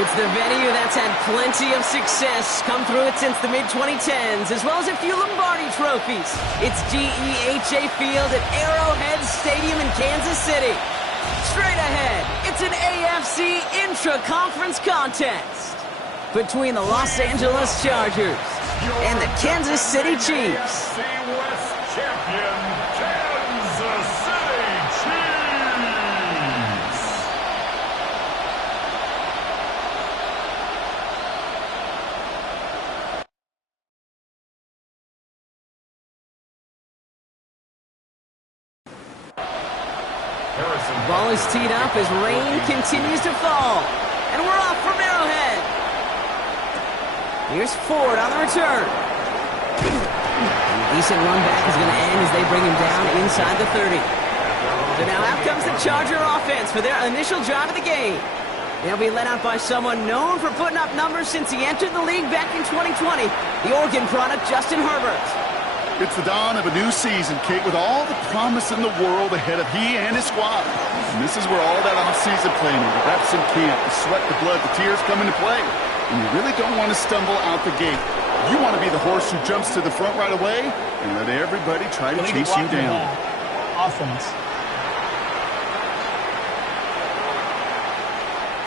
It's the venue that's had plenty of success come through it since the mid-2010s, as well as a few Lombardi trophies. It's GEHA Field at Arrowhead Stadium in Kansas City. Straight ahead, it's an AFC intra-conference contest between the Los Angeles Chargers and the Kansas City Chiefs. AFC West champion, Kansas City Chiefs. The ball is teed up as rain continues to fall. And we're off from Arrowhead. Here's Ford on the return. A decent run back is going to end as they bring him down inside the 30. So now out comes the Charger offense for their initial drive of the game. They'll be led out by someone known for putting up numbers since he entered the league back in 2020, the Oregon product, Justin Herbert. It's the dawn of a new season, Kate, with all the promise in the world ahead of he and his squad. And this is where all that off-season planning, the reps in camp, the sweat, the blood, the tears come into play. And you really don't want to stumble out the gate. You want to be the horse who jumps to the front right away and let everybody try to chase you down. Offense.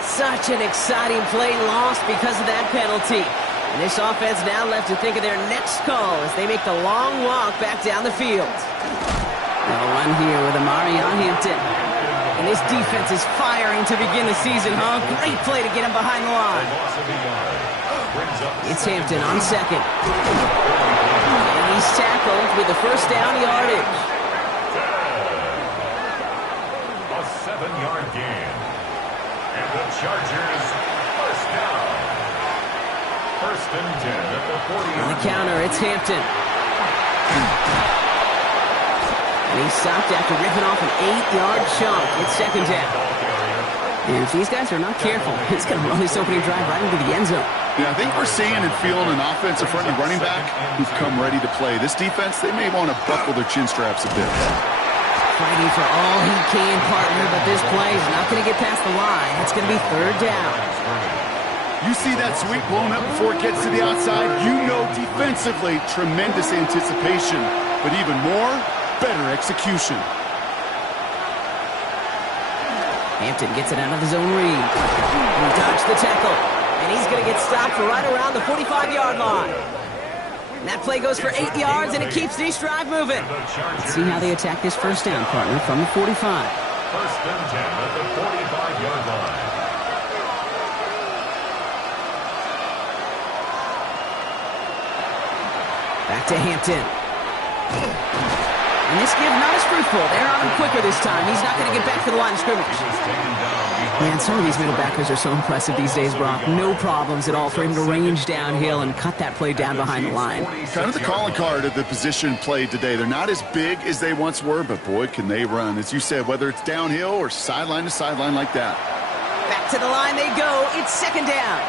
Such an exciting play lost because of that penalty. And this offense now left to think of their next call as they make the long walk back down the field. They'll run here with Amari on Hampton. And this defense is firing to begin the season, huh? Great play to get him behind the line. It's Hampton on second. And he's tackled with the first down yardage. A 7-yard gain. And the Chargers first down. First and 10 at the 40. On the counter, it's Hampton. And he's stopped after ripping off an 8-yard chunk. It's second down. And if these guys are not careful, he's going to run this opening drive right into the end zone. Yeah, I think we're seeing and feeling an offensive front and running back who've come ready to play. This defense, they may want to buckle their chin straps a bit. Fighting for all he can, partner, but this play is not going to get past the line. It's going to be third down. You see that sweep blown up before it gets to the outside, you know defensively, tremendous anticipation, but even more, better execution. Hampton gets it out of his own read. He dodged the tackle, and he's going to get stopped right around the 45-yard line. And that play goes for 8 yards, and it keeps this drive moving. Let's see how they attack this first down, partner, from the 45. First and 10 at the 45-yard line. Back to Hampton. And this give not as fruitful. They're on him quicker this time. He's not going to get back to the line of scrimmage. Man, some of these middle backers are so impressive these days, Brock. No problems at all for him to range downhill and cut that play down behind the line. Kind of the calling card of the position played today. They're not as big as they once were, but boy, can they run. As you said, whether it's downhill or sideline to sideline like that. Back to the line they go. It's second down.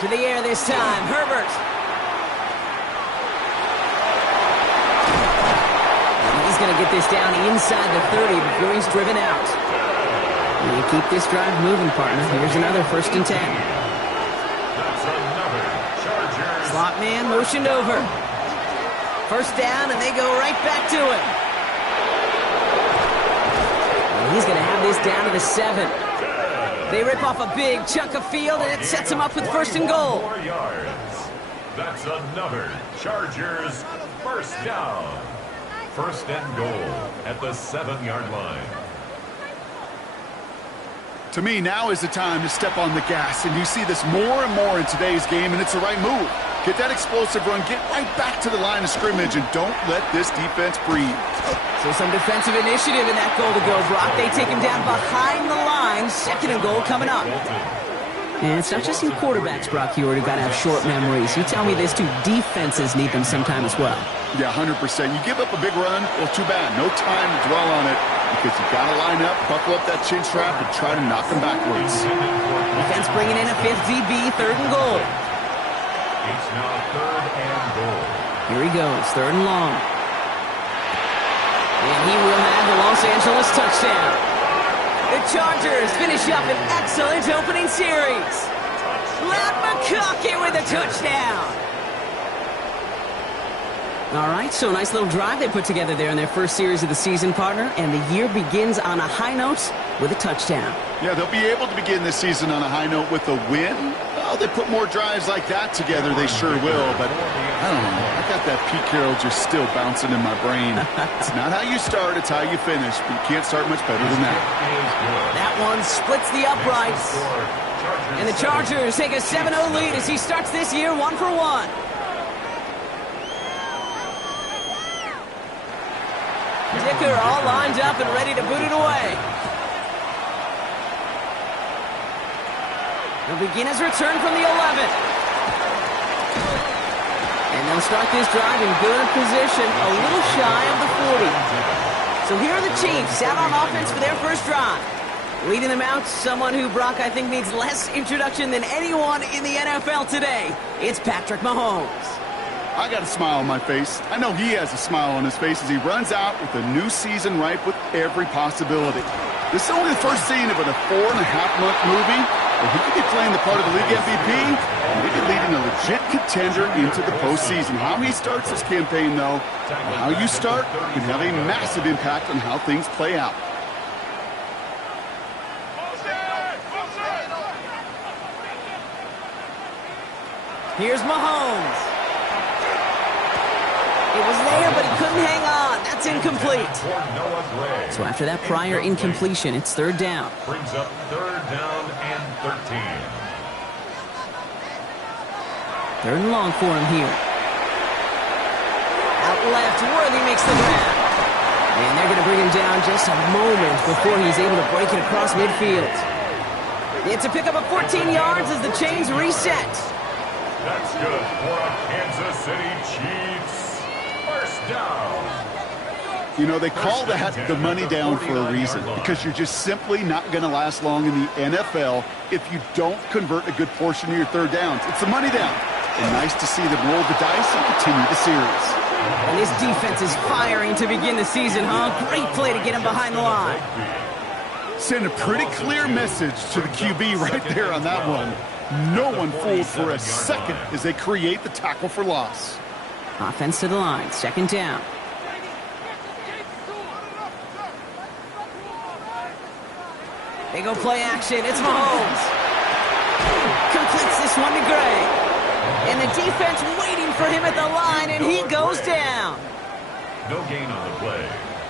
To the air this time. Herbert. He's going to get this down inside the 30 before he's driven out. And you keep this drive moving, partner. Here's another first and 10. That's another Chargers. Slot man motioned over. First down, and they go right back to it. And he's going to have this down to the 7. They rip off a big chunk of field, and it sets him up with first and goal. 4 yards. That's another Chargers first down. First and goal at the 7-yard line. To me, now is the time to step on the gas, and you see this more and more in today's game, and it's the right move. Get that explosive run, get right back to the line of scrimmage, and don't let this defense breathe. So some defensive initiative in that goal to go, Brock. They take him down behind the line. Second and goal coming up. And it's not just you quarterbacks, Brock, you already got to have short memories. You tell me this too, defenses need them sometime as well. Yeah, 100%. You give up a big run, well, too bad. No time to dwell on it because you got to line up, buckle up that chin strap, and try to knock them backwards. Defense bringing in a fifth DB, third and goal. It's now third and goal. Here he goes, third and long. And he will have the Los Angeles touchdown. The Chargers finish up an excellent opening series. Matt McConkey with a touchdown. All right, so a nice little drive they put together there in their first series of the season, partner, and the year begins on a high note with a touchdown. Yeah, they'll be able to begin this season on a high note with a win. Well, they put more drives like that together, they sure will, but I don't know. I got that Pete Carroll just still bouncing in my brain. It's not how you start, it's how you finish, but you can't start much better than that. That one splits the uprights. And the Chargers take a 7-0 lead as he starts this year 1-for-1. Dicker all lined up and ready to boot it away. He'll begin his return from the 11. And they'll start this drive in good position, a little shy of the 40. So here are the Chiefs out on offense for their first drive. Leading them out, someone who, Brock, I think needs less introduction than anyone in the NFL today. It's Patrick Mahomes. I got a smile on my face. I know he has a smile on his face as he runs out with a new season ripe with every possibility. This is only the first scene of a 4.5-month movie, but he could be playing the part of the league MVP and maybe leading a legit contender into the postseason. How he starts this campaign, though, or how you start, can have a massive impact on how things play out. Here's Mahomes. It was there, but he couldn't hang on. That's incomplete. So after that prior incompletion, it's third down. Brings up third down and 13. Third and long for him here. Out left, Worthy makes the grab. And they're going to bring him down just a moment before he's able to break it across midfield. It's a pickup of 14 yards as the chains reset. That's good for a Kansas City Chiefs. First down. You know, they call that the money down for a reason, because you're just simply not going to last long in the NFL if you don't convert a good portion of your third downs. It's the money down. And nice to see them roll the dice and continue the series. And this defense is firing to begin the season, huh? Great play to get him behind the line. Send a pretty clear message to the QB right there on that one. No one fooled for a second as they create the tackle for loss. Offense to the line, second down. They go play action. It's Mahomes. Completes this one to Gray. And the defense waiting for him at the line, and he goes down. No gain on the play.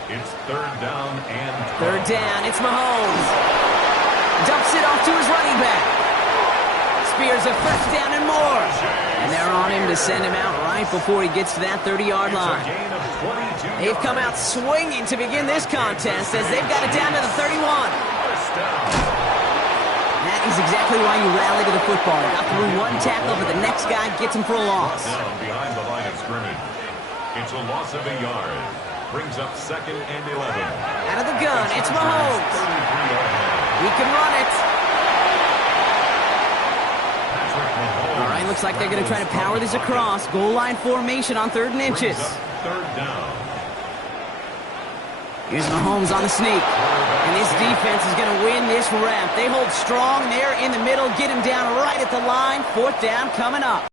It's third down and 12. Third down. It's Mahomes. Dumps it off to his running back. Spears a first down and more. And they're on him to send him out right before he gets to that 30-yard line. They've come out swinging to begin this contest as they've got it down to the 31. That is exactly why you rally to the football. Got through one tackle, but the next guy gets him for a loss. Down behind the line of scrimmage. It's a loss of a yard. Brings up second and 11. Out of the gun, it's Mahomes. He can run it. All right, looks like they're going to try to power this across. Goal line formation on third and inches. Third down. Here's Mahomes on the sneak. And this defense is going to win this rep. They hold strong there in the middle, get him down right at the line. Fourth down coming up.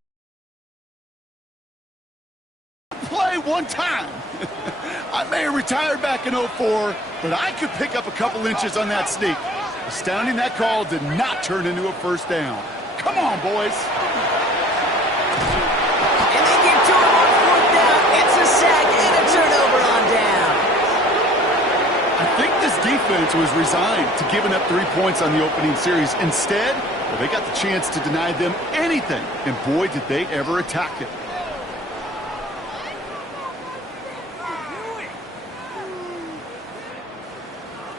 Play one time. I may have retired back in 04, but I could pick up a couple inches on that sneak. Astounding that call did not turn into a first down. Come on, boys. And they get to him on fourth down. It's a sack and a turnover on down. I think this defense was resigned to giving up 3 points on the opening series. Instead, well, they got the chance to deny them anything, and boy, did they ever attack it.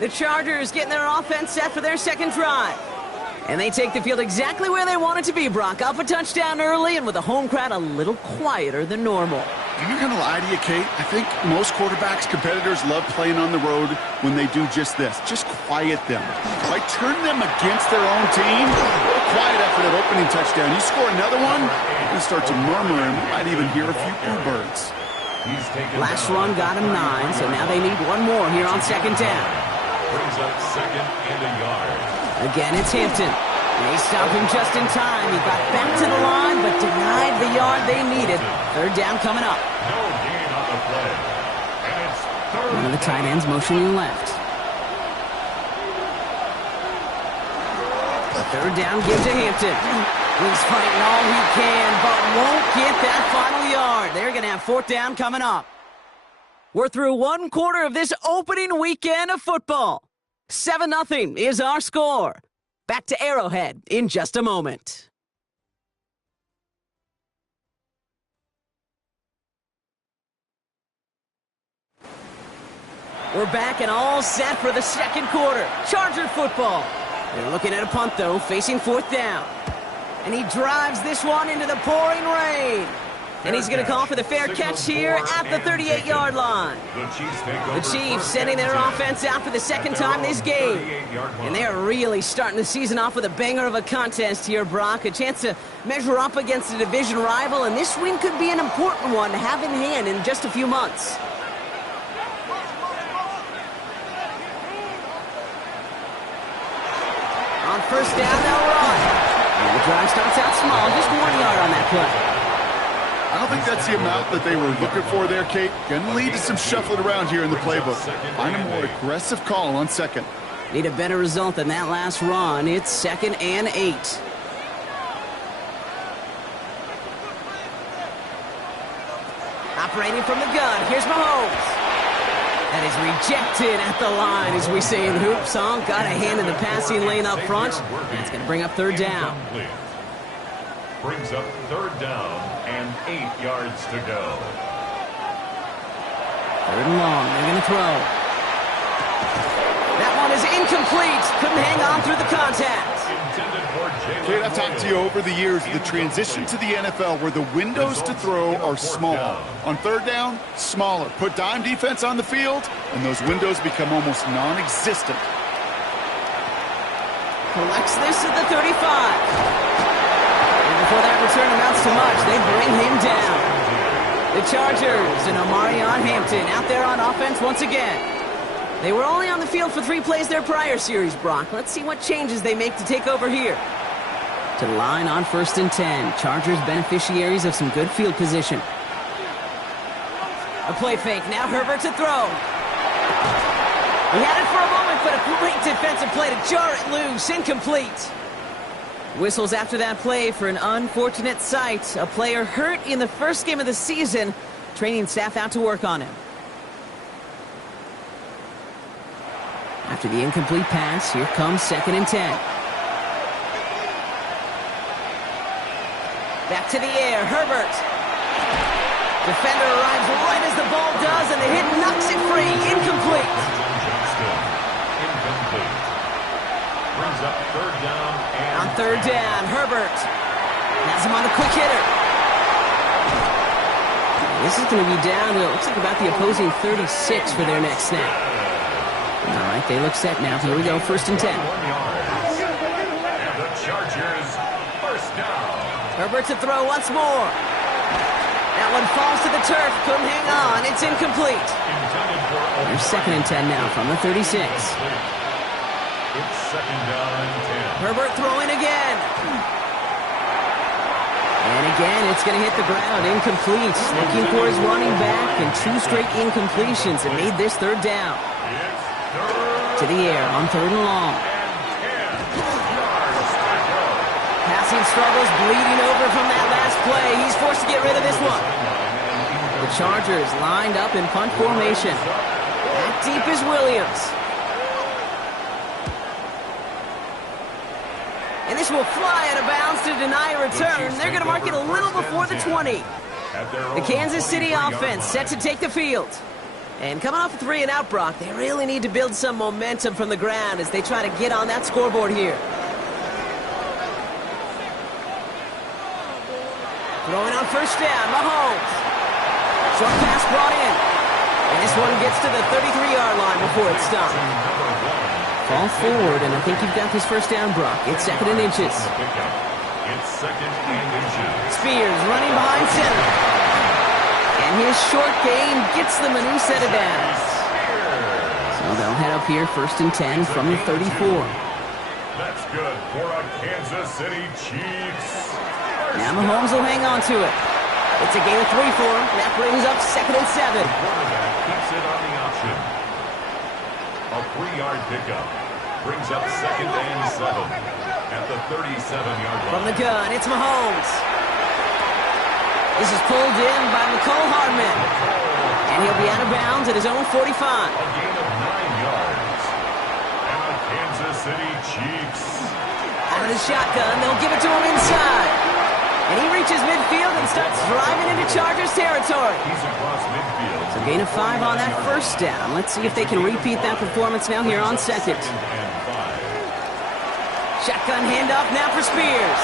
The Chargers getting their offense set for their second drive. And they take the field exactly where they want it to be, Brock. Up a touchdown early and with a home crowd a little quieter than normal. I'm not going to lie to you, Kate. I think most quarterbacks, competitors love playing on the road when they do just this. Just quiet them. By turning them against their own team, quiet after that opening touchdown. You score another one, you're going to start to murmur, and we might even hear a few boo birds. Last run got him 9, so now they need one more here on second down. Brings up 2nd and a yard. Again, it's Hampton. They stop him just in time. He got back to the line, but denied the yard they needed. 3rd down coming up. No gain on the play. And it's 3rd. One of the tight ends motioning left. 3rd down, give to Hampton. He's fighting all he can, but won't get that final yard. They're going to have 4th down coming up. We're through 1/4 of this opening weekend of football. 7-0 is our score. Back to Arrowhead in just a moment. We're back and all set for the 2nd quarter. Charger football. They're looking at a punt, though, facing 4th down. And he drives this one into the pouring rain. And he's going to call for the fair catch here at the 38-yard line. The Chiefs sending their offense out for the 2nd time this game. And they're really starting the season off with a banger of a contest here, Brock. A chance to measure up against a division rival, and this win could be an important one to have in hand in just a few months. On 1st down, they'll run. And the drive starts out small, just 1 yard on that play. I don't think that's the amount that they were looking for there, Kate. Going to lead to some shuffling around here in the playbook. Find a more aggressive call on 2nd. Need a better result than that last run. It's 2nd and 8. Operating from the gun, here's Mahomes. That is rejected at the line, as we say in hoop song. Got a hand in the passing lane up front. That's going to bring up 3rd down. Brings up 3rd down and 8 yards to go. 3rd and long. They're going to throw. That one is incomplete. Couldn't hang on through the contact. Kate, I've talked to you over the years, the transition to the NFL where the windows to throw are small. On 3rd down, smaller. Put dime defense on the field, and those windows become almost non-existent. Collects this at the 35. Before that return amounts to much, they bring him down. The Chargers and Omarion Hampton out there on offense once again. They were only on the field for 3 plays their prior series, Brock. Let's see what changes they make to take over here. To the line on 1st and 10. Chargers beneficiaries of some good field position. A play fake. Now Herbert to throw. He had it for a moment, but a great defensive play to jar it loose. Incomplete. Whistles after that play for an unfortunate sight. A player hurt in the 1st game of the season. Training staff out to work on him. After the incomplete pass, here comes 2nd and 10. Back to the air, Herbert. Defender arrives right as the ball does, and the hit knocks it free. Incomplete. Incomplete. Brings up 3rd down. On 3rd down, Herbert has him on a quick hitter. This is going to be down to, it looks like about the opposing 36 for their next snap. All right, they look set now. Here we go, 1st and 10. And the Chargers, 1st down. Herbert to throw once more. That one falls to the turf. Couldn't hang on. It's incomplete. There's 2nd and 10 now from the 36. It's 2nd down and 10. Herbert throwing again. And again, it's going to hit the ground. Incomplete. Looking for his running back, and 2 straight incompletions have made this 3rd down. To the air on 3rd and long. Passing struggles, bleeding over from that last play. He's forced to get rid of this one. The Chargers lined up in punt formation. Back deep is Williams. And this will fly out of bounds to deny a return. They're going to mark it a little before the 20. The Kansas City offense set to take the field. And coming off a 3 and out, Brock, they really need to build some momentum from the ground as they try to get on that scoreboard here. Throwing on 1st down, Mahomes. Short pass brought in. And this one gets to the 33-yard line before it's stopped. Fall forward, and I think you've got this 1st down, Brock. It's 2nd and inches. It's 2nd and inches. Spears running behind center. And his short game gets them a new set of downs. So they'll head up here 1st and 10 from the 34. That's good for a Kansas City Chiefs. Now Mahomes will hang on to it. It's a gain of 3 for him. That brings up 2nd and 7. Quarterback keeps it on the option. A 3-yard pickup brings up 2nd and 7 at the 37-yard line. From the gun, it's Mahomes. This is pulled in by Mecole Hardman. And he'll be out of bounds at his own 45. A gain of 9 yards. And the Kansas City Chiefs. Out of the shotgun, they'll give it to him inside. And he reaches midfield and starts driving into Chargers territory. He's across midfield. So gain of 5 on that 1st down. Let's see if they can repeat that performance now here on 2nd. Shotgun handoff now for Spears.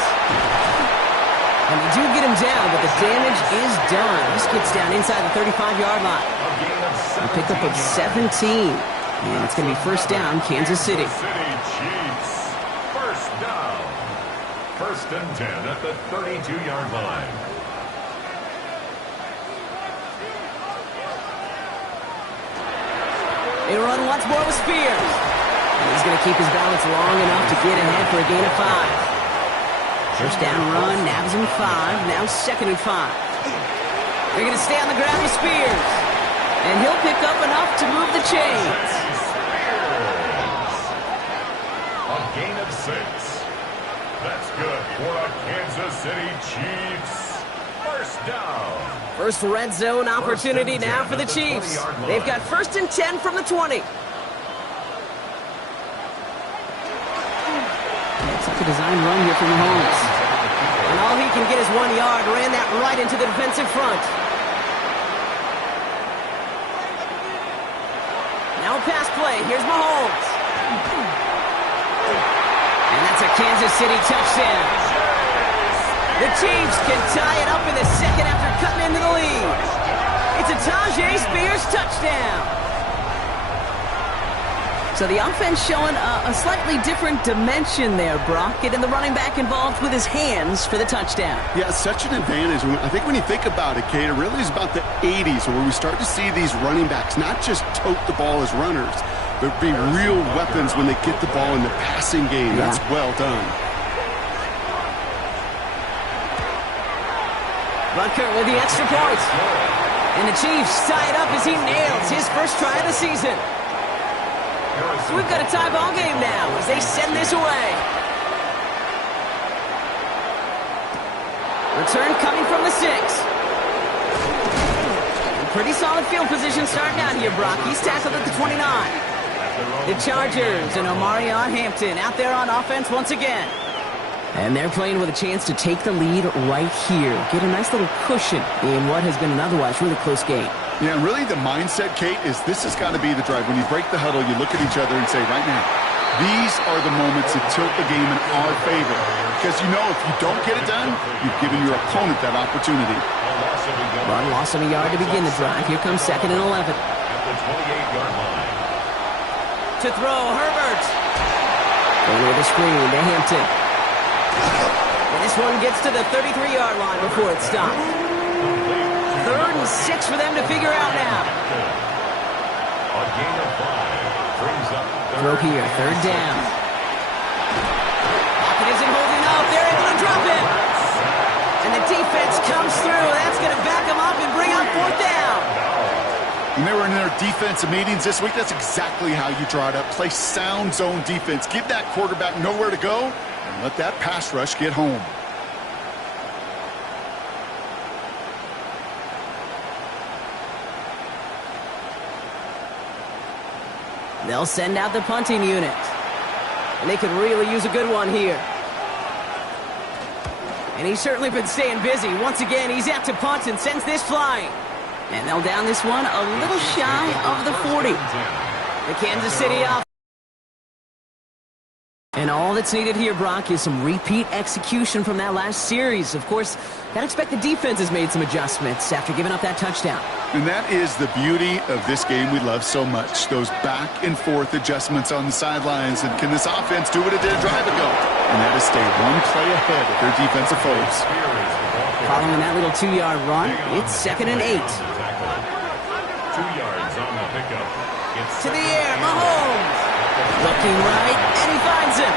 And they do get him down, but the damage is done. This gets down inside the 35-yard line. A pickup of 17. And it's going to be 1st down, Kansas City. City Chiefs. 1st down. 1st and 10 at the 32-yard line. They run once more with Spears. And he's going to keep his balance long enough to get ahead for a gain of 5. 1st down run, nabs him 5. Now 2nd and 5. They're going to stay on the ground with Spears. And he'll pick up enough to move the chains. A gain of 6. That's good for a Kansas City Chiefs. 1st down. First red zone opportunity now for the Chiefs. They've got 1st and 10 from the 20. It's like a design run here from Mahomes. And all he can get is 1 yard. Ran that right into the defensive front. Now a pass play. Here's Mahomes. And that's a Kansas City touchdown. The Chiefs can tie it up in the 2nd after cutting into the lead. It's a Tyjae Spears touchdown. So the offense showing a slightly different dimension there, Brock. Getting the running back involved with his hands for the touchdown. Yeah, such an advantage. I think when you think about it, Kate, it really is about the 80s where we start to see these running backs not just tote the ball as runners, but be real weapons when they get the ball in the passing game. Yeah. That's well done. Butker with the extra point. And the Chiefs tie it up as he nails his 1st try of the season. So we've got a tie ball game now as they send this away. Return coming from the 6. Pretty solid field position starting out here, Brock. He's tackled at the 29. The Chargers and Omarion Hampton out there on offense once again. And they're playing with a chance to take the lead right here. Get a nice little cushion in what has been an otherwise really close game. Yeah, and really the mindset, Kate, is this has got to be the drive. When you break the huddle, you look at each other and say, right now, these are the moments that tilt the game in our favor. Because you know if you don't get it done, you've given your opponent that opportunity. Run loss of a yard to begin the drive. Here comes 2nd and 11. At the 28-yard line. To throw, Herbert. Going with a screen to Hampton. And this one gets to the 33-yard line before it stops. 3rd and 6 for them to figure out now. A gain of 5 brings up throw here, 3rd down. Lockett isn't holding up. They're able to drop him. And the defense comes through. That's going to back them up and bring out 4th down. When they were in their defensive meetings this week, that's exactly how you draw it up. Play sound zone defense. Give that quarterback nowhere to go and let that pass rush get home. They'll send out the punting unit. And they could really use a good one here. And he's certainly been staying busy. Once again, he's out to punt and sends this flying. And they'll down this one a little shy of the 40. The Kansas City offense. And all that's needed here, Brock, is some repeat execution from that last series. Of course, gotta expect the defense has made some adjustments after giving up that touchdown. And that is the beauty of this game we love so much. Those back and forth adjustments on the sidelines. And can this offense do what it did a drive ago? And that is stay one play ahead of their defensive foes. Following that little 2-yard run, it's 2nd and 8. 2 yards on the pickup. To the air, Mahomes. Looking right, and he finds him.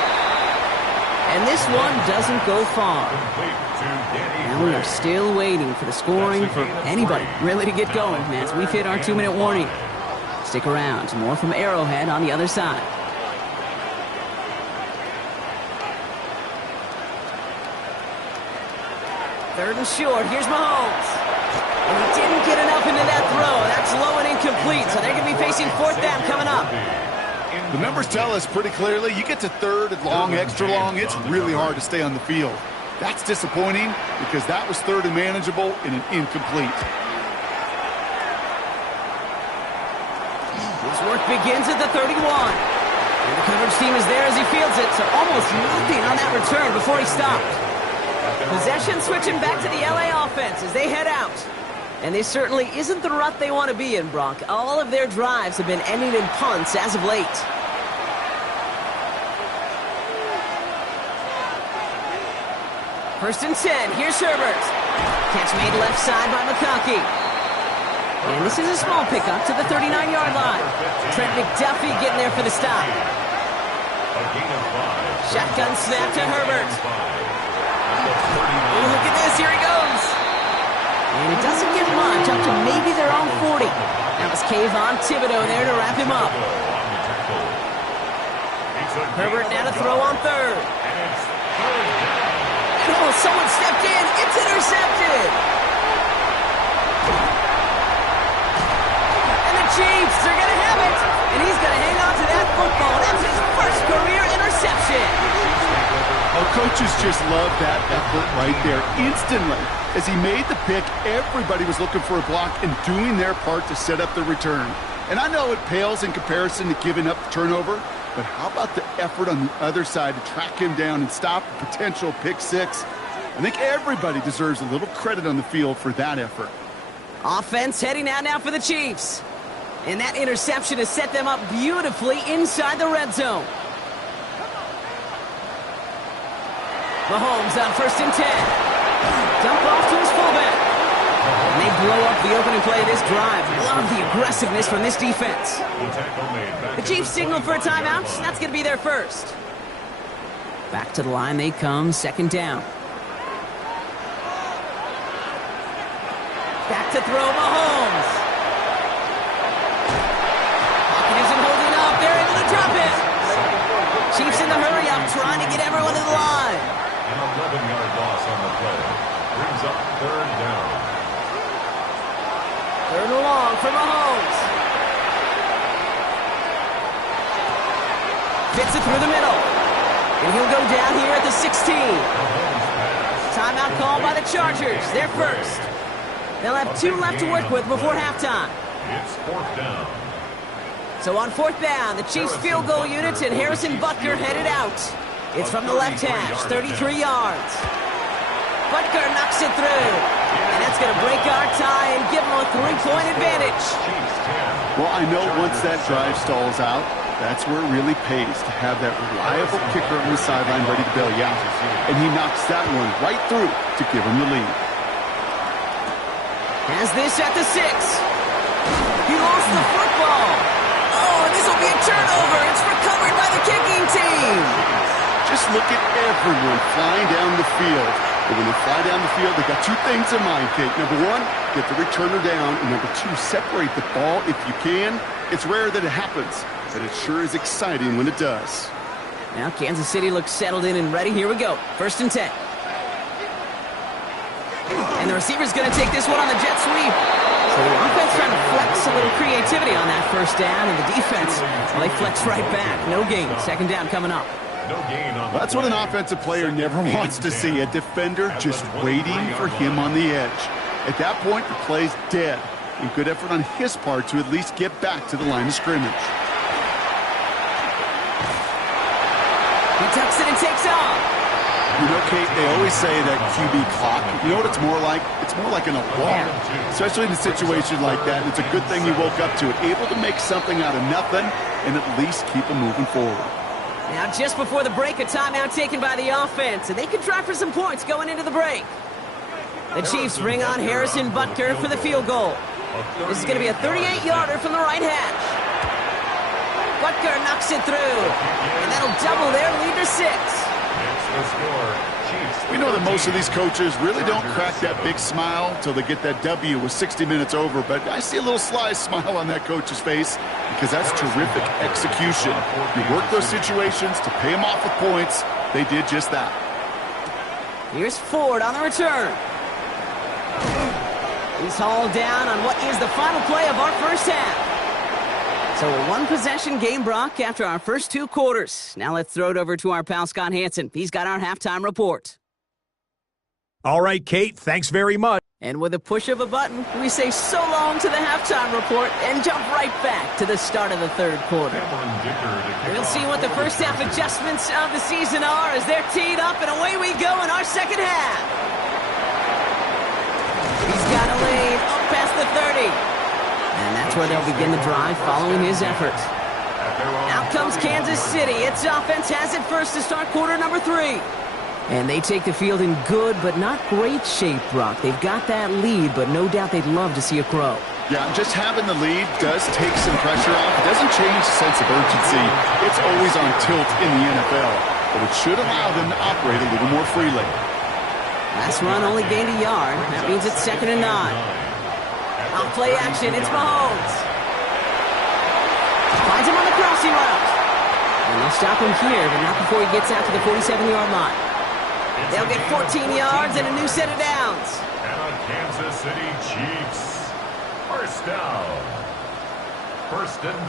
And this one doesn't go far. Now we are still waiting for the scoring for anybody really to get going as we've hit our 2-minute warning. Stick around. More from Arrowhead on the other side. Third and short. Here's Mahomes. And he didn't get enough into that throw. That's low and incomplete, so they're going to be facing fourth down coming up. The numbers tell us pretty clearly, you get to third and long, extra long, it's really hard to stay on the field. That's disappointing because that was third and manageable and an incomplete. His work begins at the 31. And the coverage team is there as he fields it, so almost nothing on that return before he stopped. Possession switching back to the LA offense as they head out. And this certainly isn't the rut they want to be in, Brock. All of their drives have been ending in punts as of late. First and 10. Here's Herbert. Catch made left side by McConkey. And this is a small pickup to the 39-yard line. Trent McDuffie getting there for the stop. Shotgun snap to Herbert. Oh, look at this. Here he goes. And it doesn't get much, up to maybe their own 40. That was Kayvon Thibodeau there to wrap him up. Herbert now to throw on third. And oh, someone stepped in. It's intercepted. And the Chiefs are going to have it. And he's going to hang on to that football. That's his first career interception. Oh, coaches just love that effort right there. Instantly, as he made the pick, everybody was looking for a block and doing their part to set up the return. And I know it pales in comparison to giving up the turnover, but how about the effort on the other side to track him down and stop a potential pick six? I think everybody deserves a little credit on the field for that effort. Offense heading out now for the Chiefs. And that interception has set them up beautifully inside the red zone. Mahomes on first and 10. Dump off to his fullback. And they blow up the opening play of this drive. Love the aggressiveness from this defense. The Chiefs signal for a timeout. That's going to be their first. Back to the line they come, second down. Back to throw Mahomes. Pocket isn't holding up. They're able to drop it. Chiefs in the hurry up, trying to get everyone to the line. An 11-yard loss on the play. Brings up third down. Third and long for Mahomes. Fits it through the middle. And he'll go down here at the 16. Timeout called by the Chargers. They're first. They'll have 2 left to work with before halftime. It's fourth down. So on fourth down, the Chiefs field goal unit and Harrison Butker headed out. It's from the left hash, 33 yards. Butker knocks it through. And that's going to break our tie and give them a 3-point advantage. Well, I know once that drive stalls out, that's where it really pays to have that reliable kicker on the sideline ready to bail you out. And he knocks that one right through to give him the lead. Has this at the 6. He lost the football. Oh, and this will be a turnover. It's recovered by the kicking team. Just look at everyone flying down the field. But when they fly down the field, they got 2 things in mind, Kate. Number 1, get the returner down. And number 2, separate the ball if you can. It's rare that it happens, but it sure is exciting when it does. Now Kansas City looks settled in and ready. Here we go. First and 10. And the receiver's going to take this one on the jet sweep. So the offense trying to flex a little creativity on that first down, and the defense, well, they flex right back. No gain. Second down coming up. No gain on That's what an offensive player never wants to see, a defender just waiting for him on the edge. At that point, the play's dead, and good effort on his part to at least get back to the line of scrimmage. He tucks it and takes off. You know, Kate, they always say that QB clock, you know what it's more like? It's more like an alarm, especially in a situation like that. It's a good thing you woke up to it, able to make something out of nothing and at least keep them moving forward. Now, just before the break, a timeout taken by the offense, and they can try for some points going into the break. The Chiefs bring on Harrison Butker for the field goal. This is going to be a 38-yarder from the right hash. Butker knocks it through. And that'll double their lead to 6. It's the score. Chiefs. We know that most of these coaches really don't crack that big smile till they get that W with 60 minutes over, but I see a little sly smile on that coach's face because that's terrific execution. You work those situations to pay them off with points. They did just that. Here's Ford on the return. He's hauled down on what is the final play of our first half. So a one-possession game, Brock, after our first 2 quarters. Now let's throw it over to our pal Scott Hansen. He's got our halftime report. All right, Kate, thanks very much. And with a push of a button, we say so long to the halftime report and jump right back to the start of the third quarter. We'll see what the first half adjustments of the season are as they're teed up, and away we go in our second half. He's got a lead up past the 30. And that's where they'll begin the drive following his effort. Out comes Kansas City. Its offense has it first to start quarter number 3. And they take the field in good but not great shape, Brock. They've got that lead, but no doubt they'd love to see it grow. Yeah, just having the lead does take some pressure off. It doesn't change the sense of urgency. It's always on tilt in the NFL. But it should allow them to operate a little more freely. Last run only gained a yard. That means it's 2nd and 9. On play action, it's Mahomes. Finds him on the crossing route. And they'll stop him here, but not before he gets out to the 47-yard line. They'll get 14 yards and a new set of downs. And a Kansas City Chiefs. First down.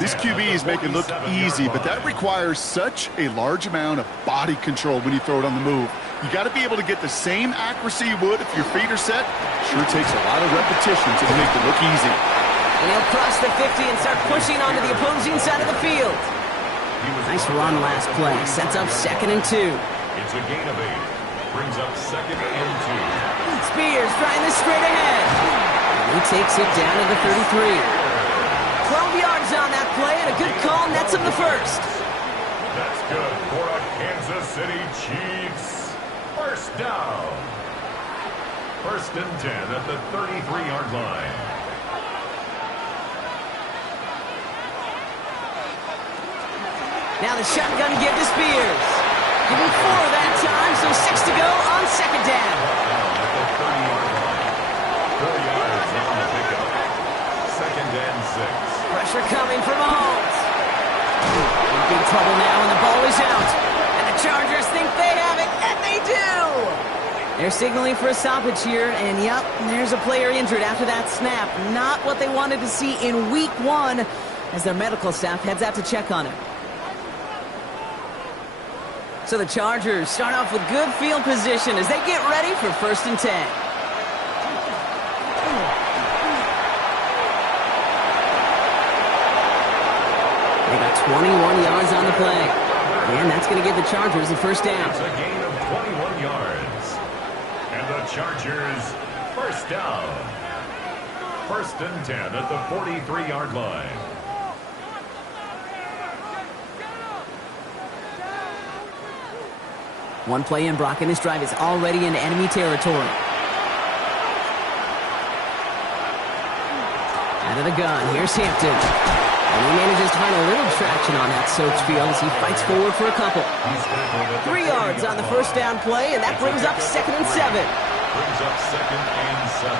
These QBs make it look easy, but that requires such a large amount of body control when you throw it on the move. You got to be able to get the same accuracy you would if your feet are set. Sure takes a lot of repetition to make it look easy. And he'll cross the 50 and start pushing onto the opposing side of the field. Nice run last play. Sets up 2nd and 2. It's a gain of 8. Brings up 2nd and 2. Spears trying this straight ahead. And he takes it down to the 33. 12 yards on that play, and a good call nets him the first. That's good for a Kansas City Chiefs. First down. 1st and 10 at the 33-yard line. Now the shotgun give to Spears. Give him 4 that time, so 6 to go on 2nd down. At the 30-yard line. 4 yards on the pickup. 2nd and 6. Pressure coming from Mahomes. In big trouble now, and the ball is out. And the Chargers think they have it, and they do! They're signaling for a stoppage here, and yep, there's a player injured after that snap. Not what they wanted to see in week 1 as their medical staff heads out to check on him. So the Chargers start off with good field position as they get ready for 1st and 10. They got 21 yards on the play. And that's going to give the Chargers the first down. It's a gain of 21 yards. And the Chargers, first down. 1st and 10 at the 43-yard line. One play in, Brock, and this drive is already in enemy territory. Out of the gun, here's Hampton. And he manages to find a little traction on that soaked field as he fights forward for a couple. 3 yards on the first down play, and that brings up 2nd and 7. Brings up 2nd and 7.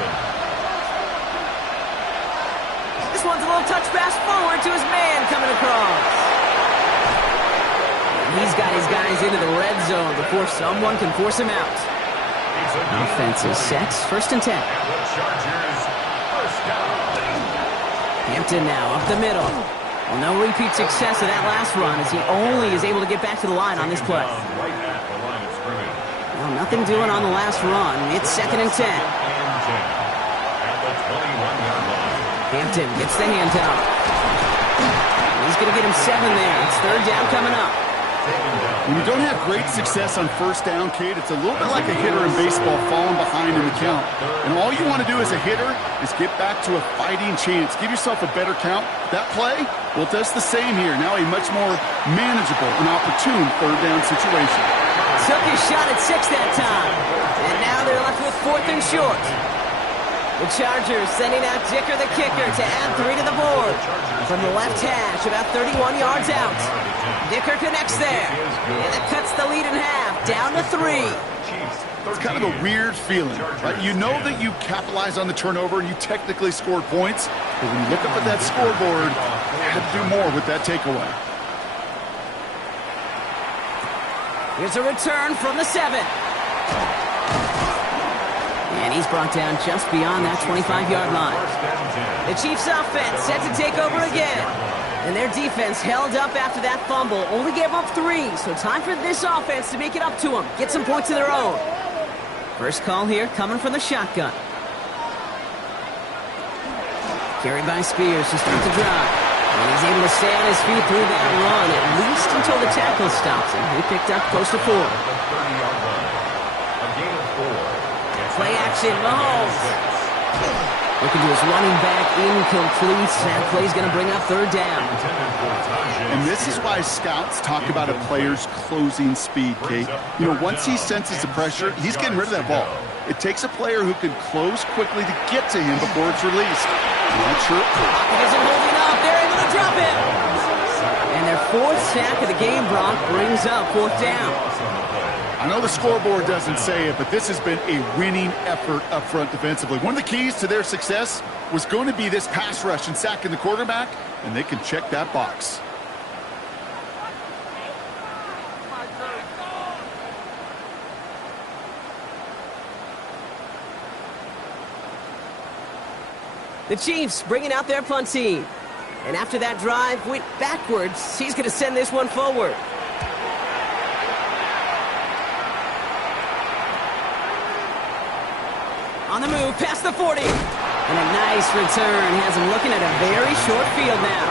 This one's a little touch pass forward to his man coming across. He's got his guys into the red zone before someone can force him out. Offense is set. 1st and 10. Hampton now up the middle. Well, no repeat success of that last run as he only is able to get back to the line on this play. Well, nothing doing on the last run. It's 2nd and 10. Hampton gets the handout. He's going to get him 7 there. It's 3rd down coming up. When you don't have great success on 1st down, Kate, it's a little bit like a hitter in baseball falling behind in the count. And all you want to do as a hitter is get back to a fighting chance. Give yourself a better count. That play, well, it does the same here. Now a much more manageable and opportune 3rd down situation. Took his shot at 6 that time. And now they're left with 4th and short. The Chargers sending out Dicker the kicker to add 3 to the board. From the left hash, about 31 yards out. Dicker connects there. And it cuts the lead in half, down to 3. It's kind of a weird feeling, right? You know that you capitalized on the turnover and you technically scored points, but when you look up at that scoreboard, you had to do more with that takeaway. Here's a return from the 7. And he's brought down just beyond that 25-yard line. The Chiefs' offense set to take over again. And their defense held up after that fumble. Only gave up 3, so time for this offense to make it up to them. Get some points of their own. First call here coming from the shotgun. Carried by Spears to start the drive. And he's able to stay on his feet through that run, at least until the tackle stops him. He picked up close to 4. Play action, Mahomes. Looking to his running back, incomplete. That play's going to bring up 3rd down. And this is why scouts talk about a player's closing speed, Kate. You know, once he senses the pressure, he's getting rid of that ball. It takes a player who can close quickly to get to him before it's released. Not sure. Pocket isn't holding up. They're able to drop him. And their 4th sack of the game, Brock, brings up 4th down. I know the scoreboard doesn't say it, but this has been a winning effort up front defensively. One of the keys to their success was going to be this pass rush and sacking the quarterback, and they can check that box. The Chiefs bringing out their punt team. And after that drive went backwards, he's going to send this one forward. On the move, past the 40. And a nice return has him looking at a very short field now.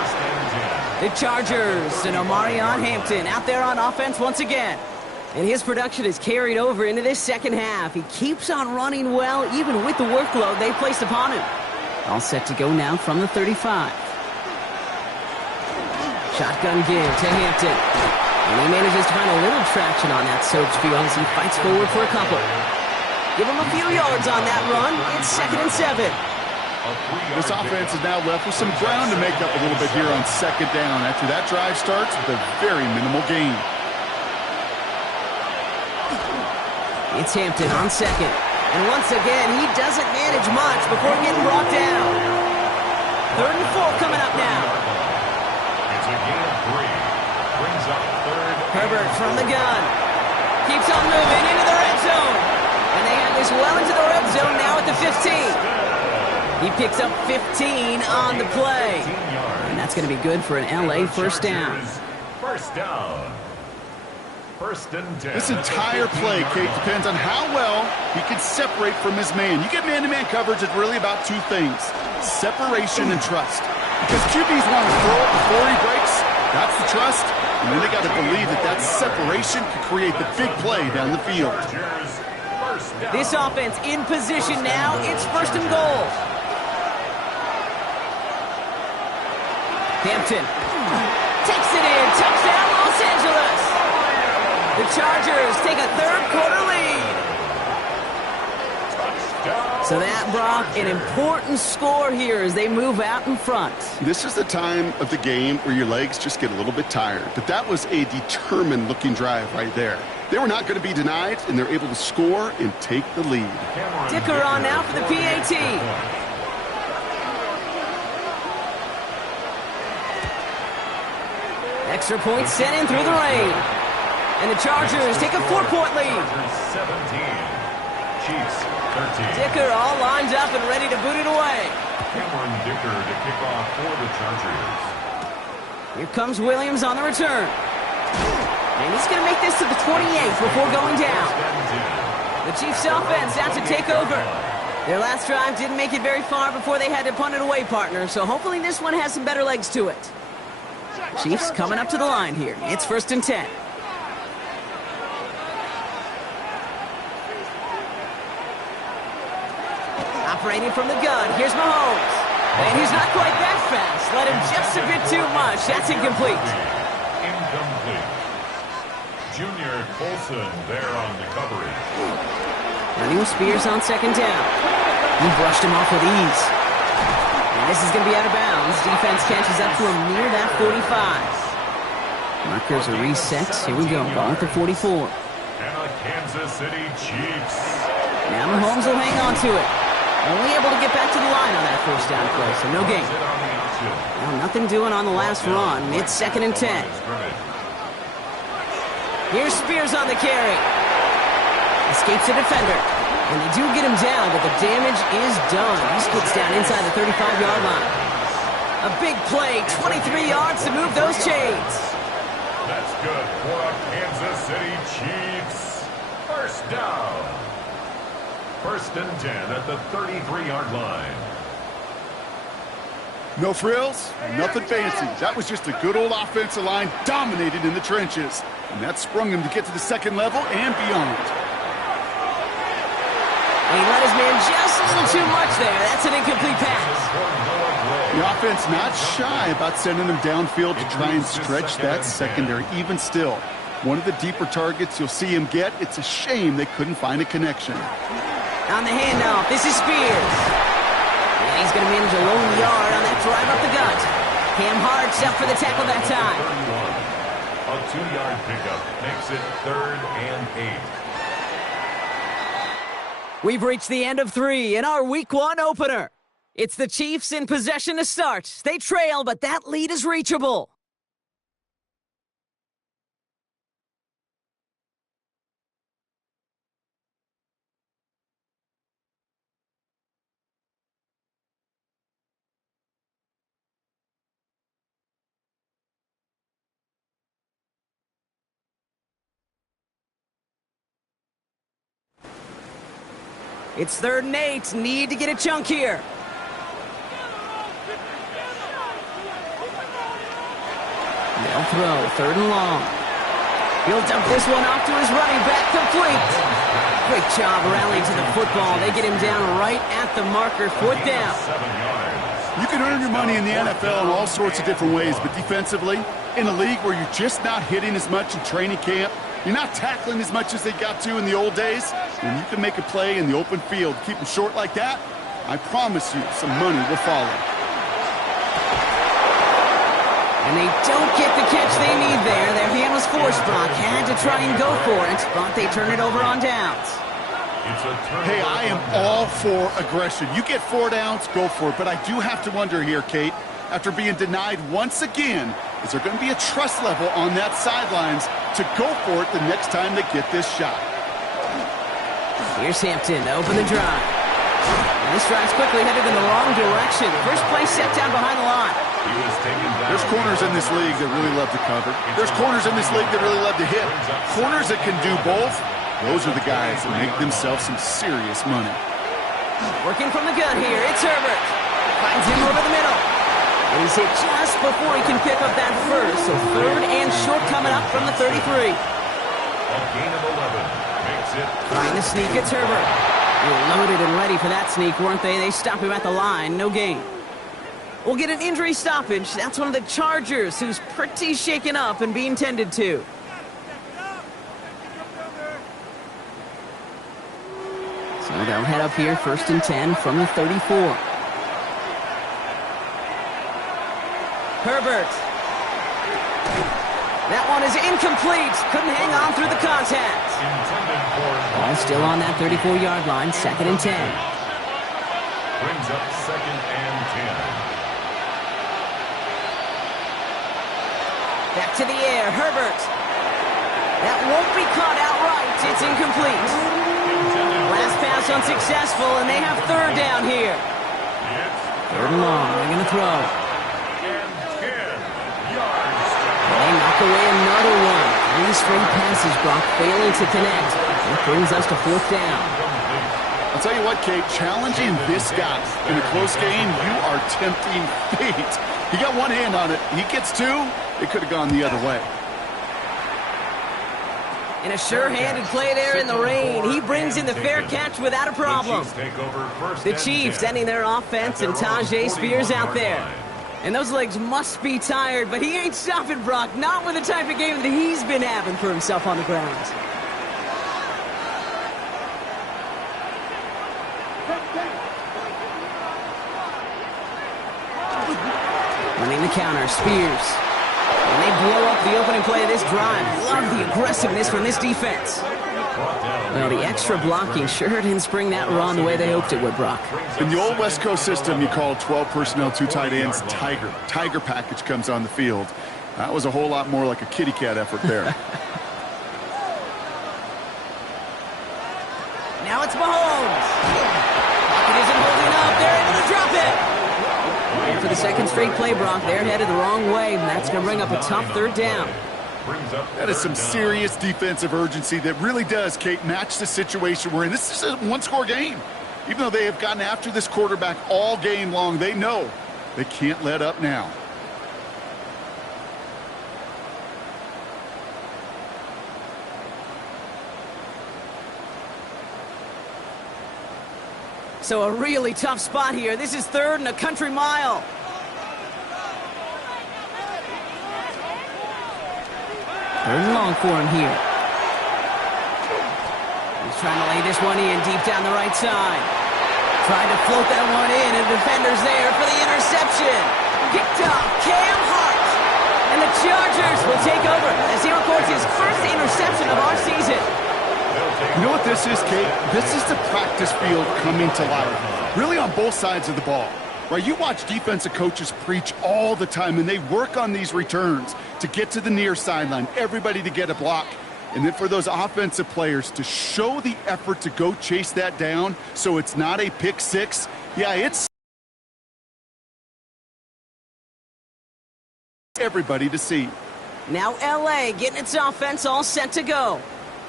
The Chargers and Omarion Hampton out there on offense once again. And his production is carried over into this second half. He keeps on running well, even with the workload they placed upon him. All set to go now from the 35. Shotgun give to Hampton. And he manages to find a little traction on that search field as he fights forward for a couple. Give him a few yards on that run. It's 2nd and 7. This offense is now left with some ground to make up a little bit here on 2nd down after that drive starts with a very minimal gain. It's Hampton on 2nd. And once again, he doesn't manage much before getting brought down. 3rd and 4 coming up now. It's a gain of 3. Brings up 3rd. Herbert from the gun. Keeps on moving into the red zone. And they have this well into the red zone now at the 15. He picks up 15 on the play. And that's going to be good for an LA first down. First down. 1st and 10. This entire play, Kate, depends on how well he can separate from his man. You get man-to-man coverage, it's really about 2 things. Separation and trust. Because QBs want to throw it before he breaks. That's the trust. And then they got to believe that that separation can create the big play down the field. This offense in position now. It's 1st and goal. Hampton takes it in. Touchdown, Los Angeles. The Chargers take a 3rd quarter lead. So that, Brock, an important score here as they move out in front. This is the time of the game where your legs just get a little bit tired. But that was a determined-looking drive right there. They were not going to be denied, and they're able to score and take the lead. Dicker on now for the PAT. Extra point sent in through the rain. And the Chargers take a 4-point lead. 17. Chiefs 13. Dicker all lined up and ready to boot it away. Cameron Dicker to kick off for the Chargers. Here comes Williams on the return. And he's going to make this to the 28th before going down. The Chiefs offense out to take over. Their last drive didn't make it very far before they had to punt it away, partner. So hopefully this one has some better legs to it. Chiefs coming up to the line here. It's 1st and 10. Operating from the gun. Here's Mahomes. And he's not quite that fast. Let him just a bit too much. That's incomplete. Incomplete. Junior Colson there on the coverage. Running with Spears on 2nd down. He brushed him off with ease. And this is going to be out of bounds. Defense catches up to him near that 45. Markers are reset. Here we go. Ball at the 44. And the Kansas City Chiefs. Now Mahomes will hang on to it. Only able to get back to the line on that first down play, so no gain. Well, nothing doing on the last run. It's 2nd and 10. Here's Spears on the carry. Escapes the defender. And they do get him down, but the damage is done. He splits down inside the 35-yard line. A big play, 23 yards to move those chains. That's good for a Kansas City Chiefs. First down. 1st and 10 at the 33-yard line. No frills, nothing fancy. That was just a good old offensive line dominated in the trenches. And that sprung him to get to the second level and beyond. He let his man just a little too much there. That's an incomplete pass. The offense not shy about sending them downfield to try and stretch that secondary. Even still, one of the deeper targets you'll see him get. It's a shame they couldn't find a connection. On the handoff, this is Spears. And he's going to manage a lone yard on that drive up the gut. Cam Hart's up for the tackle that time. A 2-yard pickup makes it 3rd and 8. We've reached the end of 3 in our Week 1 opener. It's the Chiefs in possession to start. They trail, but that lead is reachable. It's 3rd and 8. Need to get a chunk here. They'll throw. 3rd and long. He'll dump this one off to his running back. Complete. Great job rallying to the football. They get him down right at the marker. 4th down. You can earn your money in the NFL in all sorts of different ways, but defensively, in a league where you're just not hitting as much in training camp, you're not tackling as much as they got to in the old days, when you can make a play in the open field, keep them short like that, I promise you some money will follow. And they don't get the catch they need there. Their hand was forced. Brock had to try and go for it, but they turn it over on downs. Hey, I am all for aggression. You get 4 downs, go for it. But I do have to wonder here, Kate, after being denied once again, is there going to be a trust level on that sidelines to go for it the next time they get this shot? Here's Hampton to open the drive. And this drive's quickly headed in the wrong direction. First play set down behind the line. There's corners in this league that really love to cover. There's corners in this league that really love to hit. Corners that can do both, those are the guys that make themselves some serious money. Working from the gun here, it's Herbert. Finds him over the middle. And he's hit just before he can pick up that first. So 3rd and short coming up from the 33. A gain of 11 makes it. Trying to sneak, it's Herbert. They were loaded and ready for that sneak, weren't they? They stop him at the line, no gain. We'll get an injury stoppage. That's one of the Chargers who's pretty shaken up and being tended to. So they'll head up here, 1st and 10 from the 34. Herbert. That one is incomplete. Couldn't hang on through the contact. Ball still on that 34-yard line, 2nd and 10. Brings up 2nd and 10. Back to the air, Herbert. That won't be caught outright. It's incomplete. Last pass unsuccessful, and they have 3rd down here. 3rd and long. They're going to throw. They knock away another one. 3 straight passes, Brock, failing to connect. That brings us to 4th down. I'll tell you what, Kate, challenging this guy in a close game, you are tempting fate. He got one hand on it. He gets 2. It could have gone the other way. And a sure-handed play there in the rain. He brings in the fair catch without a problem. The Chiefs ending their offense and Tyjae Spears out there. And those legs must be tired, but he ain't stopping, Brock. Not with the type of game that he's been having for himself on the ground. counter, Spears. And they blow up the opening play of this drive. Love the aggressiveness from this defense. Well, the extra blocking sure didn't spring that run the way they hoped it would, Brock. In the old West Coast system, you call 12 personnel, 2 tight ends, Tiger. Tiger package comes on the field. That was a whole lot more like a kitty cat effort there. Now it's Mahomes. Pocket isn't holding up. They're able to drop it. And for the second straight play, Brock, they're headed the wrong way, and that's going to bring up a tough third down. That is some serious defensive urgency that really does, Kate, match the situation we're in. This is a one-score game. Even though they have gotten after this quarterback all game long, they know they can't let up now. So a really tough spot here. This is third and a country mile. Third and long for him here. He's trying to lay this one in deep down the right side. Trying to float that one in, and the defender's there for the interception. Picked up Cam Hart. And the Chargers will take over as he records his first interception of our season. You know what this is, Kate? This is the practice field coming to life. Really on both sides of the ball. Right, you watch defensive coaches preach all the time, and they work on these returns to get to the near sideline, everybody to get a block. And then for those offensive players to show the effort to go chase that down so it's not a pick six. Yeah, it's everybody to see. Now LA getting its offense all set to go.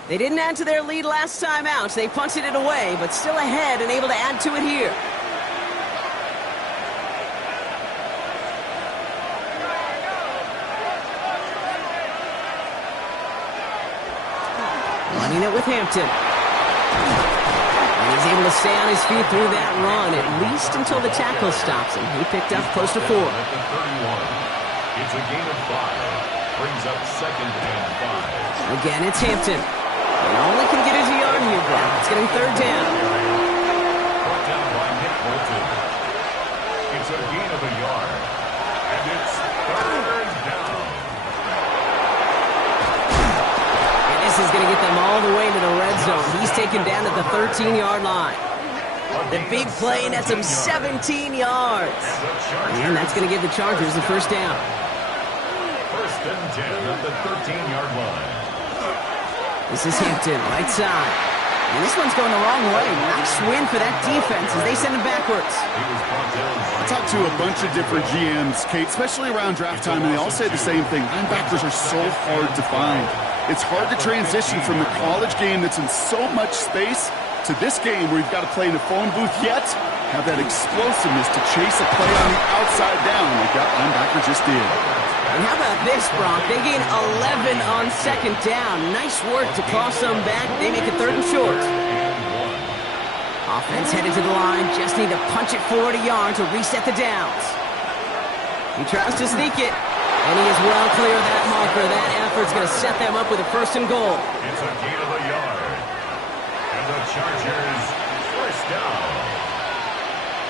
They didn't add to their lead last time out. They punted it away, but still ahead and able to add to it here. Running it with Hampton. And he's able to stay on his feet through that run, at least until the tackle stops him. He picked up close to 4. At the 31. It's a gain of 5. Brings up second and 5. Again, it's Hampton. And only can get his yard here, Brock. It's getting third down. Brought down by Nick Bolton. It's a gain of a yard. And it's third down. And this is going to get them all the way to the red zone. He's taken down at the 13-yard line. The big play nets him 17 yards. And that's going to give the Chargers the first down. First and 10 at the 13-yard line. This is Hampton, right side. And this one's going the wrong way. Nice win for that defense as they send him backwards. I talked to a bunch of different GMs, Kate, especially around draft time, and they all say the same thing. Linebackers are so hard to find. It's hard to transition from the college game that's in so much space to this game where you've got to play in a phone booth, yet have that explosiveness to chase a play on the outside down like that linebacker just did. And how about this, Brock? They gain 11 on second down. Nice work to claw some back. They make it third and short. Offense headed to the line. Just need to punch it forward a yard to reset the downs. He tries to sneak it. And he is well clear of that marker. That effort's going to set them up with a first and goal. It's a gain of a yard. And the Chargers first down.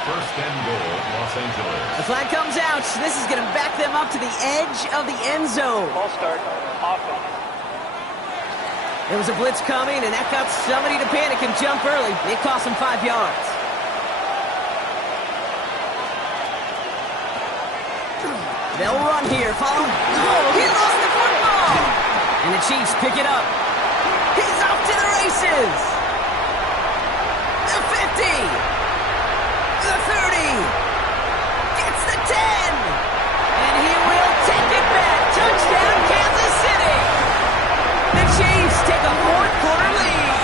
First and goal, Los Angeles. The flag comes out. This is going to back them up to the edge of the end zone. Ball start. Offense. There was a blitz coming, and that got somebody to panic and jump early. It cost them 5 yards. They'll run here. Follow. Oh, he lost the football. And the Chiefs pick it up. He's off to the races. The 50. The 30, gets the 10, and he will take it back. Touchdown, Kansas City. The Chiefs take a fourth-quarter lead.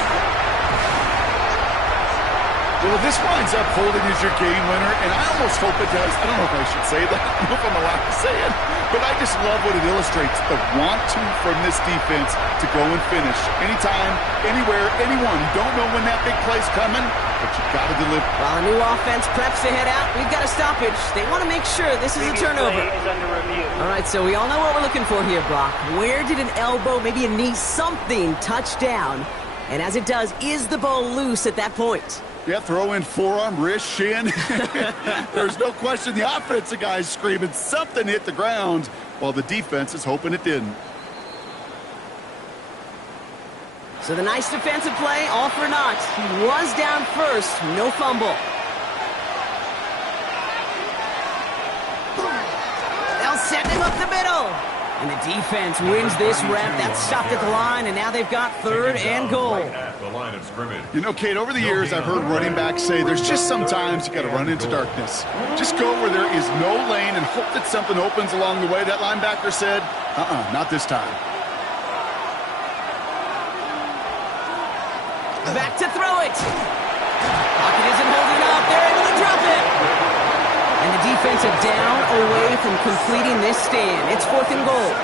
Well, this winds up holding as your game winner, and I almost hope it does. I don't know if I should say that. I don't know if I'm allowed to say it, but I just love what it illustrates, the want-to from this defense to go and finish. Anytime, anywhere, anyone. You don't know when that big play's coming, but you got to deliver. While a new offense preps to head out, we've got a stoppage. They want to make sure this is a turnover. Play is under review. All right, so we all know what we're looking for here, Brock. Where did an elbow, maybe a knee, something touch down? And as it does, is the ball loose at that point? Yeah, throw in forearm, wrist, shin. There's no question the offensive guy's screaming something hit the ground while the defense is hoping it didn't. So the nice defensive play, all for naught. He was down first, no fumble. They'll send him up the middle. And the defense wins this rep. That's stopped at the line, and now they've got 3rd and goal. Right at the line of scrimmage. You know, Kate, over the years, I've heard running backs say there's just sometimes you got to run into darkness. Just go where there is no lane and hope that something opens along the way. That linebacker said, not this time. Back to throw it. Pocket isn't holding up. They're able to drop it. And the defense are down away from completing this stand. It's 4th and goal.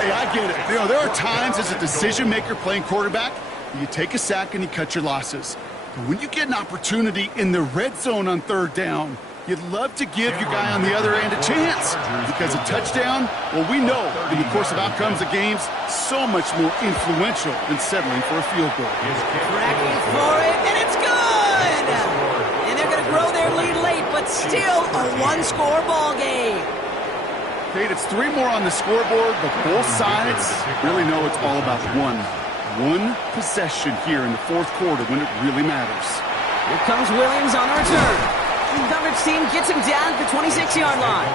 Hey, I get it. You know, there are times as a decision maker playing quarterback, you take a sack and you cut your losses. But when you get an opportunity in the red zone on 3rd down, you'd love to give your guy on the other end a chance. Because a touchdown, well, we know in the course of outcomes of games, so much more influential than settling for a field goal. Tracking for it, and it's good! And they're going to grow their lead late, but still a 1-score ball game. Kate, it's 3 more on the scoreboard, but both sides really know it's all about one possession here in the 4th quarter when it really matters. Here comes Williams on the return. The coverage team gets him down at the 26-yard line.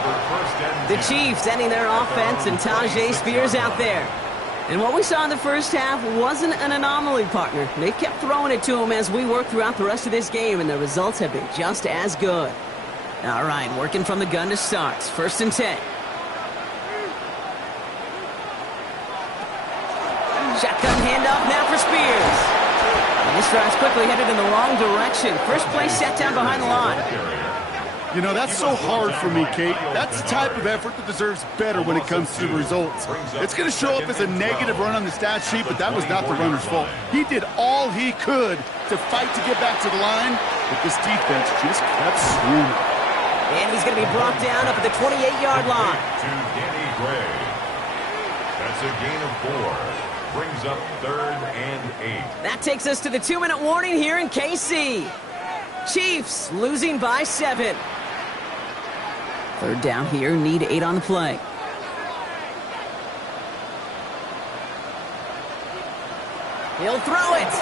The Chiefs ending their offense, and Tyjae Spears out there. And what we saw in the first half wasn't an anomaly, partner. They kept throwing it to him as we worked throughout the rest of this game, and the results have been just as good. All right, working from the gun to start. 1st and 10. Shotgun handoff now for Spears. And this drive's quickly headed in the wrong direction. First play set down behind the line. You know, that's so hard for me, Kate. That's the type of effort that deserves better when it comes to the results. It's going to show up as a negative run on the stat sheet, but that was not the runner's fault. He did all he could to fight to get back to the line, but this defense just kept swarming. And he's going to be brought down up at the 28-yard line. To Danny Gray. That's a gain of 4. Brings up 3rd and 8. That takes us to the 2-minute warning here in KC. Chiefs losing by 7. 3rd down here, need 8 on the play. He'll throw it.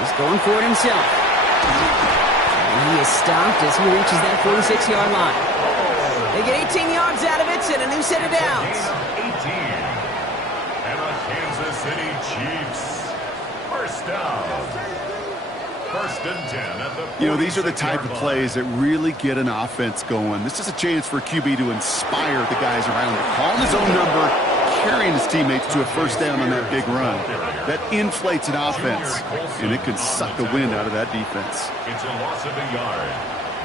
He's going for it himself. And he is stopped as he reaches that 46-yard line. They get 18 yards out of it and a new set of downs. 18. And the Kansas City Chiefs. 1st down. 1st and 10 at the You know, these are the type of plays that really get an offense going. This is a chance for a QB to inspire the guys around him. Calling his own number, carrying his teammates to a 1st down on that big run. That inflates an offense, and it can suck the wind out of that defense. It's a loss of a yard.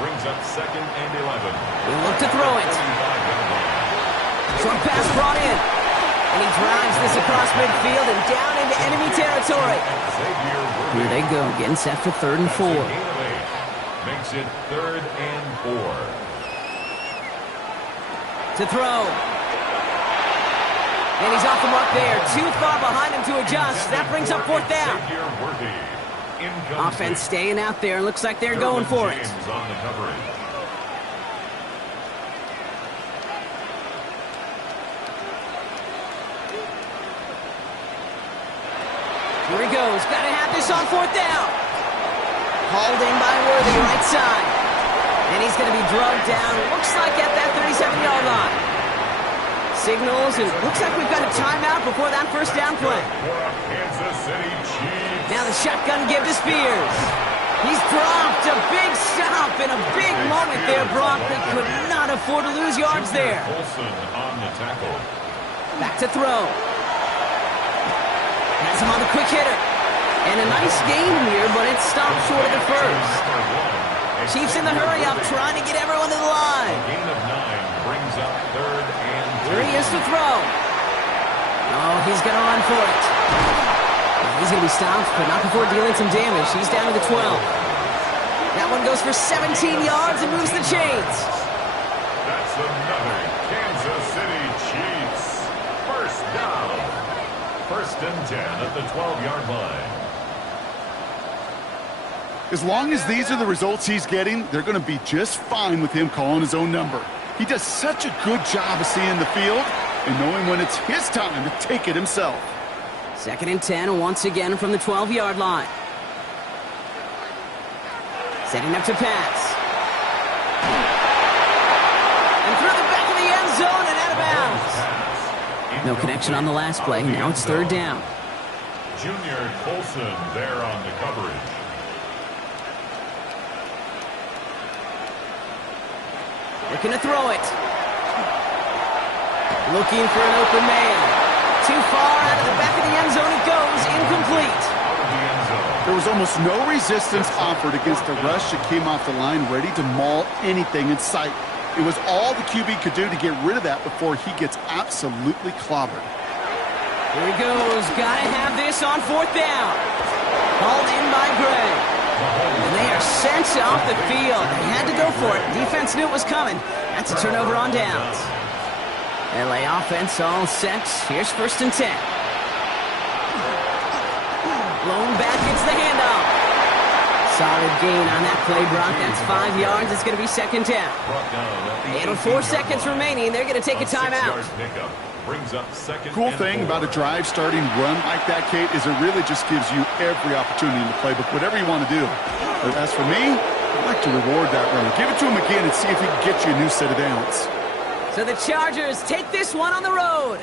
Brings up 2nd and 11. He'll look to throw it. Short pass brought in. And he drives this across midfield and down into enemy territory. Here they go, getting set for 3rd and 4. Makes it 3rd and 4. To throw. And he's off the mark there. Too far behind him to adjust. That brings up 4th down. Offense staying out there. Looks like they're going for it. On the coverage. Here he goes. Got to have this on 4th down. Hauled in by Worthy, right side. And he's going to be drugged down. Looks like at that 37-yard line. Signals, and looks like we've got a timeout before that 1st down play. Kansas City Chiefs. Now the shotgun give to Spears. He's dropped a big stop in a big moment there, Brock. They could not afford to lose yards there. Olsen on the tackle. Back to throw. Has him on the quick hitter. And a nice gain here, but it stopped short of the 1st. Chiefs in the hurry up, trying to get everyone to the line. Gain of 9 brings up 3rd and 2. Here he is to throw. Oh, he's going to run for it. He's going to be stopped, but not before dealing some damage. He's down to the 12. That one goes for 17 yards and moves the chains. That's another Kansas City Chiefs. 1st down. 1st and 10 at the 12-yard line. As long as these are the results he's getting, they're going to be just fine with him calling his own number. He does such a good job of seeing the field and knowing when it's his time to take it himself. 2nd and 10 once again from the 12-yard line. Setting up to pass. And through the back of the end zone and out of bounds. No connection on the last play. Now it's 3rd down. Junior Colson there on the coverage. Looking to throw it. Looking for an open man. Too far out of the back of the end zone it goes. Incomplete. There was almost no resistance offered against the rush that came off the line ready to maul anything in sight. It was all the QB could do to get rid of that before he gets absolutely clobbered. Here he goes. Gotta have this on 4th down. Called in by Gray. And they are sent off the field. They had to go for it. Defense knew it was coming. That's a turnover on downs. LA offense all set. Here's 1st and 10. Blown back, it's the handoff. Solid gain on that play, Brock. That's 5 yards. It's going to be 2nd down. And with 4 seconds remaining, they're going to take a timeout. Cool thing about a drive starting run like that, Kate, is it really just gives you every opportunity in the playbook, whatever you want to do. But as for me, I'd like to reward that run. Give it to him again and see if he can get you a new set of downs. So the Chargers take this one on the road.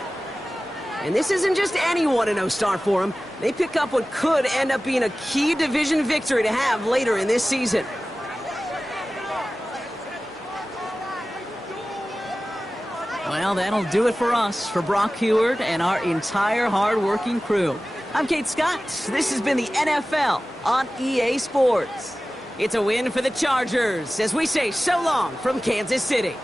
And this isn't just any 1-0 start for them. They pick up what could end up being a key division victory to have later in this season. Well, that'll do it for us, for Brock Huard and our entire hard-working crew. I'm Kate Scott. This has been the NFL on EA Sports. It's a win for the Chargers as we say so long from Kansas City.